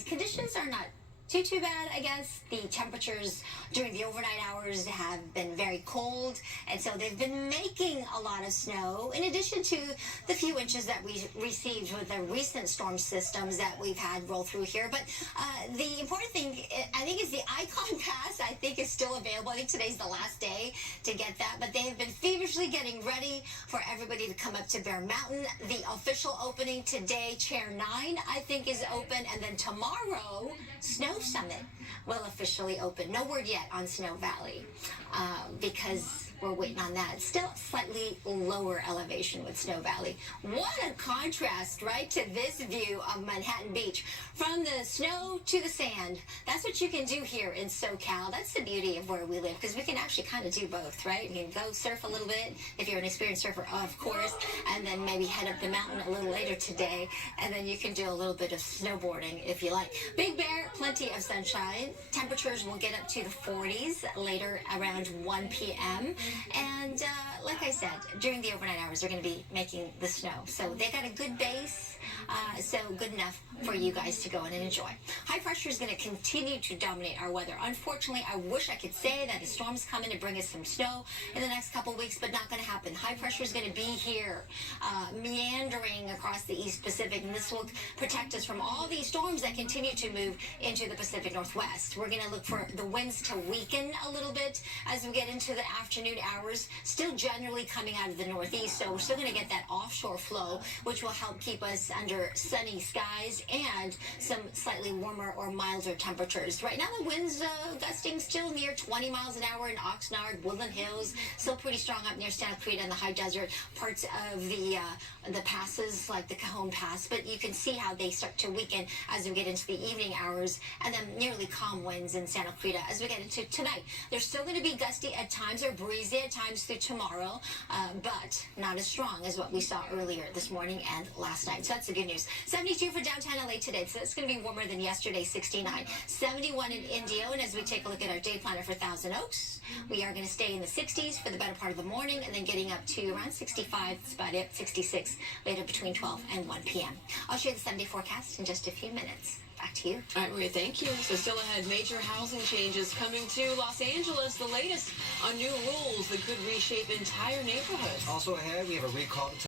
Conditions are not too bad, I guess. The temperatures during the overnight hours have been very cold, and so they've been making a lot of snow, in addition to the few inches that we received with the recent storm systems that we've had roll through here. But the important thing, I think, is the Icon Pass, I think, is still available. I think today's the last day to get that, but they have been feverishly getting ready for everybody to come up to Bear Mountain. The official opening today, Chair 9, I think, is open, and then tomorrow, Snow Summit will officially open. No word yet on Snow Valley because we're waiting on that. It's still slightly lower elevation with Snow Valley. What a contrast, right, to this view of Manhattan Beach. From the snow to the sand. That's what you can do here in SoCal. That's the beauty of where we live, because we can actually kind of do both, right? You can go surf a little bit if you're an experienced surfer, of course, and then maybe head up the mountain a little later today, and then you can do a little bit of snowboarding if you like. Big Bear, plenty of sunshine. Temperatures will get up to the 40s later around 1 p.m. And like I said, during the overnight hours, they're going to be making the snow. So they got a good base, so good enough for you guys to go in and enjoy. High pressure is going to continue to dominate our weather. Unfortunately, I wish I could say that a storm's coming to bring us some snow in the next couple weeks, but not going to happen. High pressure is going to be here, meandering across the East Pacific, and this will protect us from all these storms that continue to move into the Pacific Northwest. We're going to look for the winds to weaken a little bit as we get into the afternoon hours, still generally coming out of the northeast, so we're still going to get that offshore flow, which will help keep us under sunny skies and some slightly warmer or milder temperatures. Right now, the winds gusting still near 20 miles an hour in Oxnard, Woodland Hills, still pretty strong up near Santa Cruz and the high desert parts of the passes, like the Cajon Pass, but you can see how they start to weaken as we get into the evening hours, and then nearly calm winds in Santa Cruz as we get into tonight. They're still going to be gusty at times or breezy at times through tomorrow, but not as strong as what we saw earlier this morning and last night. So that's the good news. 72 for downtown LA today, so it's going to be warmer than yesterday, 69. 71 in Indio, and as we take a look at our day planner for Thousand Oaks, we are going to stay in the 60s for the better part of the morning, and then getting up to around 65, that's about it, 66 later between 12 and 1 p.m. I'll share the Sunday forecast in just a few minutes. Back to you. All right, Maria, thank you. So still ahead, major housing changes coming to Los Angeles. The latest on new rules that could reshape entire neighborhoods. Also ahead, we have a recall